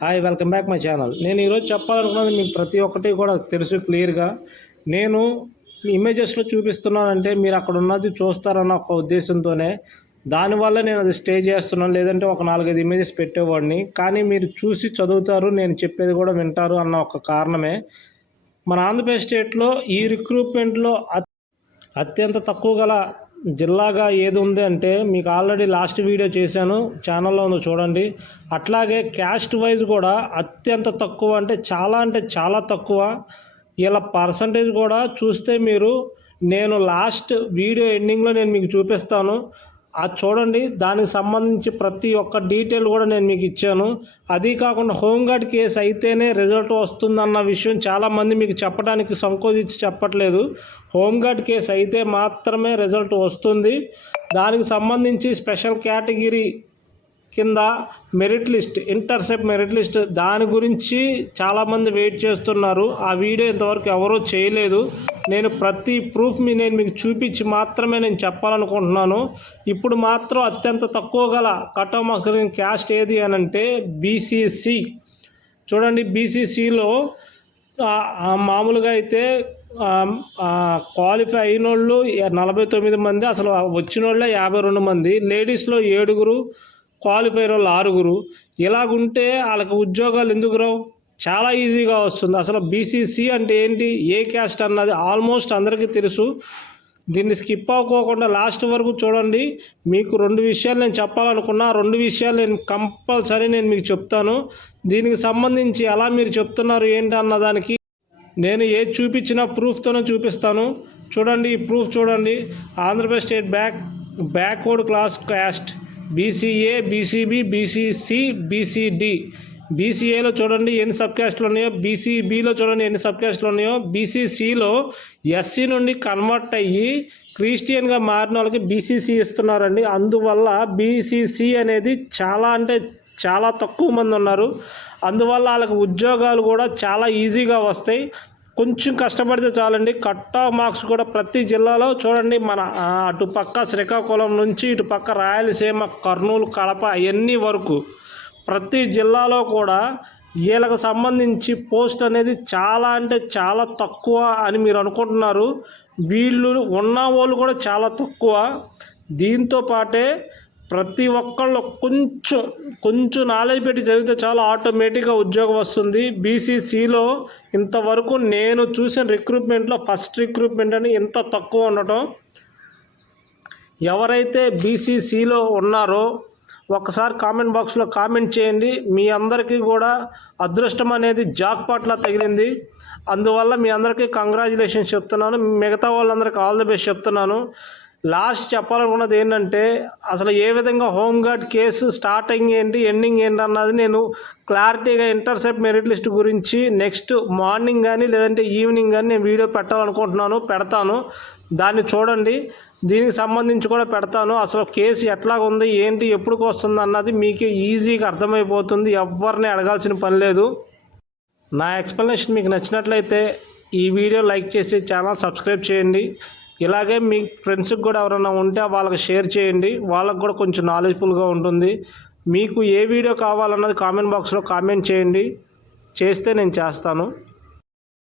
Hi welcome back my channel. నేను ఈరోజు చెప్పాలనుకున్నది మీకు ప్రతి ఒక్కటి కూడా తెలుసు క్లియర్గా. నేను ఇమేజెస్లో చూపిస్తున్నానంటే మీరు అక్కడ ఉన్నది చూస్తారన్న ఒక ఉద్దేశంతోనే దానివల్ల నేను అది స్టే చేస్తున్నాను. లేదంటే ఒక 4-5 ఇమేజెస్ పెట్టేవాడిని. కానీ మీరు చూసి చదువుతారు, నేను చెప్పేది కూడా వింటారు అన్న ఒక కారణమే. మన ఆంధ్రప్రదేశ్ స్టేట్లో ఈ రిక్రూట్మెంట్లో అత్యంత తక్కువ గల జిల్లాగా ఏది ఉంది అంటే మీకు ఆల్రెడీ లాస్ట్ వీడియో చేశాను, ఛానల్లో ఉందో చూడండి. అట్లాగే క్యాస్ట్ వైజ్ కూడా అత్యంత తక్కువ అంటే చాలా తక్కువ. ఇలా పర్సంటేజ్ కూడా చూస్తే మీరు నేను లాస్ట్ వీడియో ఎండింగ్లో నేను మీకు చూపిస్తాను, అది చూడండి. దానికి సంబంధించి ప్రతి ఒక్క డీటెయిల్ కూడా నేను మీకు ఇచ్చాను. అది కాకుండా హోంగార్డ్ కేసు అయితేనే రిజల్ట్ వస్తుందన్న విషయం చాలామంది మీకు చెప్పడానికి సంకోచించి చెప్పట్లేదు. హోంగార్డ్ కేసు అయితే మాత్రమే రిజల్ట్ వస్తుంది. దానికి సంబంధించి స్పెషల్ కేటగిరీ కింద merit list, intercept merit list, దాని గురించి చాలామంది వెయిట్ చేస్తున్నారు. ఆ వీడియో ఇంతవరకు ఎవరూ చేయలేదు. నేను ప్రతి ప్రూఫ్ నేను మీకు చూపించి మాత్రమే నేను చెప్పాలనుకుంటున్నాను. ఇప్పుడు మాత్రం అత్యంత తక్కువ గల కట్ ఆఫ్ మార్క్స్ కలిగిన క్యాస్ట్ ఏది అని అంటే బీసీసీ. చూడండి, బీసీసీలో మామూలుగా అయితే క్వాలిఫై అయిన వాళ్ళు 49 మంది, అసలు వచ్చిన వాళ్ళే 52 మంది, లేడీస్లో 7, క్వాలిఫైర్ వాళ్ళు 6. ఇలాగుంటే వాళ్ళకి ఉద్యోగాలు ఎందుకు రావు? చాలా ఈజీగా వస్తుంది. అసలు బీసీసీ అంటే ఏంటి, ఏ క్యాస్ట్ అన్నది ఆల్మోస్ట్ అందరికీ తెలుసు. దీన్ని స్కిప్ అవ్వకోకుండా లాస్ట్ వరకు చూడండి. మీకు 2 విషయాలు నేను చెప్పాలనుకున్నా, 2 విషయాలు నేను కంపల్సరీ నేను మీకు చెప్తాను. దీనికి సంబంధించి ఎలా మీరు చెప్తున్నారు ఏంటి అన్నదానికి నేను ఏది చూపించినా ప్రూఫ్తోనే చూపిస్తాను. చూడండి, ఈ ప్రూఫ్ చూడండి. Andhra Pradesh state backward class caste BCA, BCB, BCC, BCD. బీసీఏలో చూడండి ఎన్ని సబ్ క్యాస్ట్లు ఉన్నాయో, బీసీబీలో చూడండి ఎన్ని సబ్ క్యాస్ట్లు ఉన్నాయో, బీసీసీలో ఎస్సీ నుండి కన్వర్ట్ అయ్యి క్రిస్టియన్గా మారిన వాళ్ళకి బీసీసీ ఇస్తున్నారండి. అందువల్ల బీసీసీ అనేది చాలా తక్కువ మంది ఉన్నారు. అందువల్ల వాళ్ళకి ఉద్యోగాలు కూడా చాలా ఈజీగా వస్తాయి. కొంచెం కష్టపడితే చాలండి. కట్ ఆఫ్ మార్క్స్ కూడా ప్రతి జిల్లాలో చూడండి, మన అటుపక్క శ్రీకాకుళం నుంచి ఇటుపక్క రాయలసీమ, కర్నూలు, కడప అవన్నీ వరకు ప్రతి జిల్లాలో కూడా వీళ్ళకి సంబంధించి పోస్ట్ అనేది చాలా తక్కువ అని మీరు అనుకుంటున్నారు. వీళ్ళు ఉన్న వాళ్ళు కూడా చాలా తక్కువ. దీంతో పాటే ప్రతి ఒక్కళ్ళు కొంచెం నాలెడ్జ్ పెట్టి చదివితే చాలా ఆటోమేటిక్గా ఉద్యోగం వస్తుంది. బీసీసీలో ఇంతవరకు నేను చూసిన రిక్రూట్మెంట్లో ఫస్ట్ రిక్రూట్మెంట్ అని ఇంత తక్కువ ఉండటం. ఎవరైతే బీసీసీలో ఉన్నారో ఒకసారి కామెంట్ బాక్స్లో కామెంట్ చేయండి. మీ అందరికీ కూడా అదృష్టం అనేది జాక్పాట్లా తగిలింది. అందువల్ల మీ అందరికీ కంగ్రాచులేషన్స్ చెప్తున్నాను. మిగతా వాళ్ళందరికీ ఆల్ ది బెస్ట్ చెప్తున్నాను. లాస్ట్ చెప్పాలనుకున్నది ఏంటంటే అసలు ఏ విధంగా హోంగార్డ్ కేసు స్టార్టింగ్ ఏంటి, ఎండింగ్ ఏంటి అన్నది నేను క్లారిటీగా ఇంటర్సెప్ట్ మెరిట్ లిస్ట్ గురించి నెక్స్ట్ మార్నింగ్ కానీ లేదంటే ఈవినింగ్ కానీ నేను వీడియో పెడతాను. దాన్ని చూడండి. దీనికి సంబంధించి కూడా పెడతాను. అసలు కేసు ఎట్లా ఉంది, ఏంటి, ఎప్పుడుకి వస్తుంది అన్నది మీకు ఈజీగా అర్థమైపోతుంది. ఎవరిని అడగాల్సిన పని లేదు. నా ఎక్స్ప్లెనేషన్ మీకు నచ్చినట్లయితే ఈ వీడియో లైక్ చేసి ఛానల్ సబ్స్క్రైబ్ చేయండి. ఇలాగే మీ ఫ్రెండ్స్కి కూడా ఎవరైనా ఉంటే వాళ్ళకి షేర్ చేయండి. వాళ్ళకు కూడా కొంచెం నాలెడ్జ్ఫుల్గా ఉంటుంది. మీకు ఏ వీడియో కావాలన్నది కామెంట్ బాక్స్లో కామెంట్ చేయండి. చేస్తే నేను చేస్తాను.